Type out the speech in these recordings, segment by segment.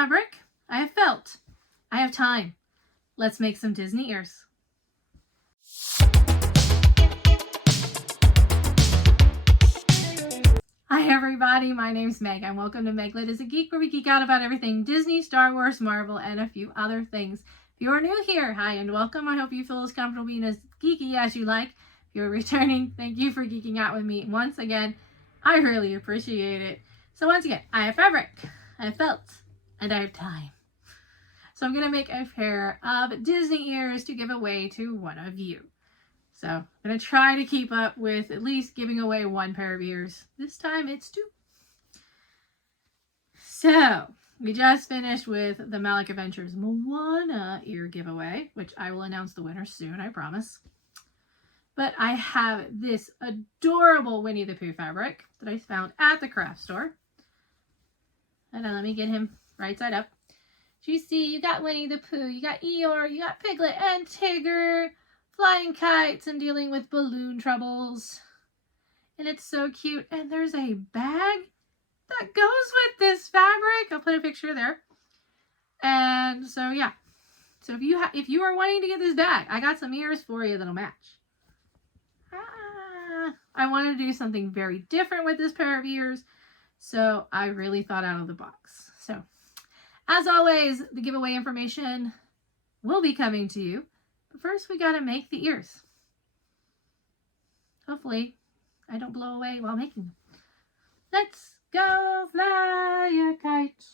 fabric. I have felt. I have time. Let's make some Disney ears. Hi everybody, my name's Meg and welcome to Meg Lit as a Geek, where we geek out about everything Disney, Star Wars, Marvel, and a few other things. If you're new here, hi and welcome. I hope you feel as comfortable being as geeky as you like. If you're returning, thank you for geeking out with me once again. I really appreciate it. So once again, I have fabric, I have felt, and I have time. So I'm going to make a pair of Disney ears to give away to one of you. So I'm going to try to keep up with at least giving away one pair of ears. This time it's 2. So we just finished with the Malik Adventures Moana ear giveaway, which I will announce the winner soon, I promise. But I have this adorable Winnie the Pooh fabric that I found at the craft store. And let me get him right side up. So you see, you got Winnie the Pooh, you got Eeyore, you got Piglet and Tigger, flying kites and dealing with balloon troubles. And it's so cute. And there's a bag that goes with this fabric. I'll put a picture there. And so yeah. So if you are wanting to get this bag, I got some ears for you that'll match. I wanted to do something very different with this pair of ears, so I really thought out of the box. So as always, the giveaway information will be coming to you. But first, we got to make the ears. Hopefully, I don't blow away while making them. Let's go fly a kite.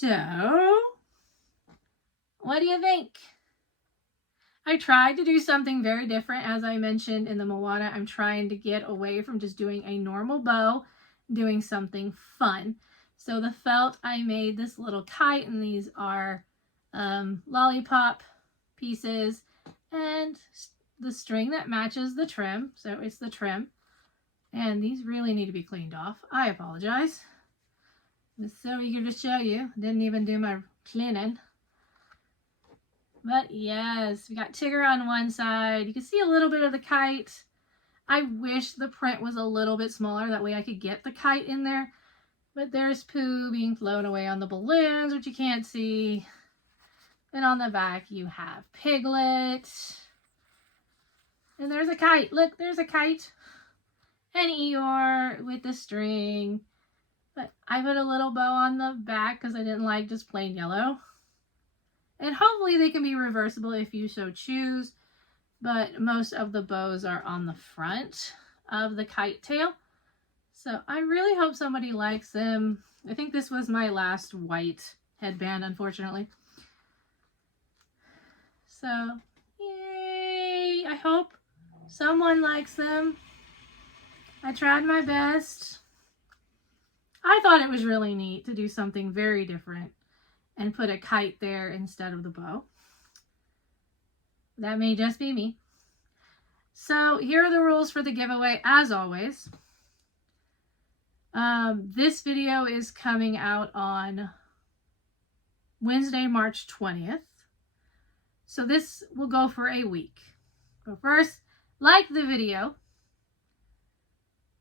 So, what do you think? I tried to do something very different. As I mentioned in the Moana, I'm trying to get away from just doing a normal bow, doing something fun. So the felt, I made this little kite, and these are lollipop pieces, and the string that matches the trim. So it's the trim. And these really need to be cleaned off. I apologize. I was so eager to show you. Didn't even do my cleaning. But yes, we got Tigger on one side. You can see a little bit of the kite. I wish the print was a little bit smaller. That way I could get the kite in there. But there's Pooh being flown away on the balloons, which you can't see. And on the back you have Piglet. And there's a kite. Look, there's a kite. And Eeyore with the string. But I put a little bow on the back because I didn't like just plain yellow. And hopefully they can be reversible if you so choose. But most of the bows are on the front of the kite tail. So I really hope somebody likes them. I think this was my last white headband, unfortunately. So, yay! I hope someone likes them. I tried my best. I thought it was really neat to do something very different and put a kite there instead of the bow. That may just be me. So here are the rules for the giveaway, as always. This video is coming out on Wednesday, March 20th. So this will go for a week. But first, like the video.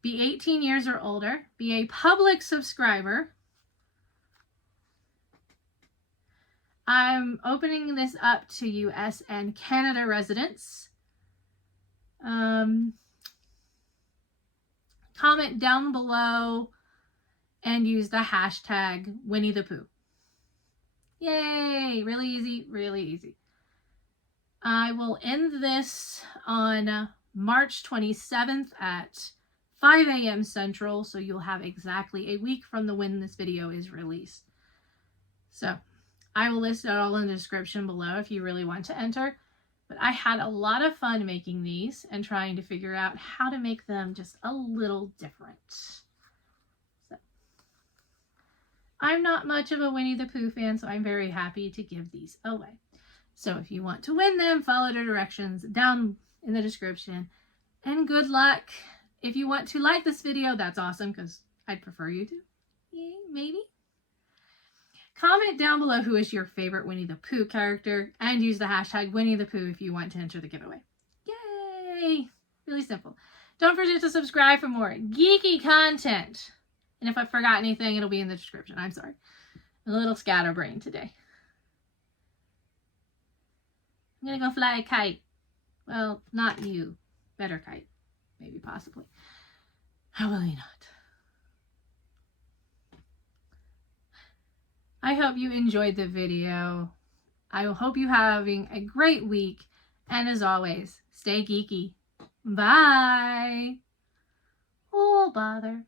Be 18 years or older. Be a public subscriber. I'm opening this up to US and Canada residents. Comment down below and use the hashtag Winnie the Pooh. Yay! Really easy, really easy. I will end this on March 27th at 5 a.m. Central, so you'll have exactly a week from when this video is released. So I will list it all in the description below if you really want to enter. But I had a lot of fun making these and trying to figure out how to make them just a little different. So I'm not much of a Winnie the Pooh fan, so I'm very happy to give these away. So if you want to win them, follow the directions down in the description. And good luck. If you want to like this video, that's awesome, because I'd prefer you to. Yay, maybe. Comment down below who is your favorite Winnie the Pooh character, and use the hashtag Winnie the Pooh if you want to enter the giveaway. Yay! Really simple. Don't forget to subscribe for more geeky content. And if I forgot anything, it'll be in the description. I'm sorry. A little scatterbrain today. I'm going to go fly a kite. Well, not you. Better kite. Maybe, possibly. Probably not. I hope you enjoyed the video. I hope you're having a great week. And as always, stay geeky. Bye. Oh, bother.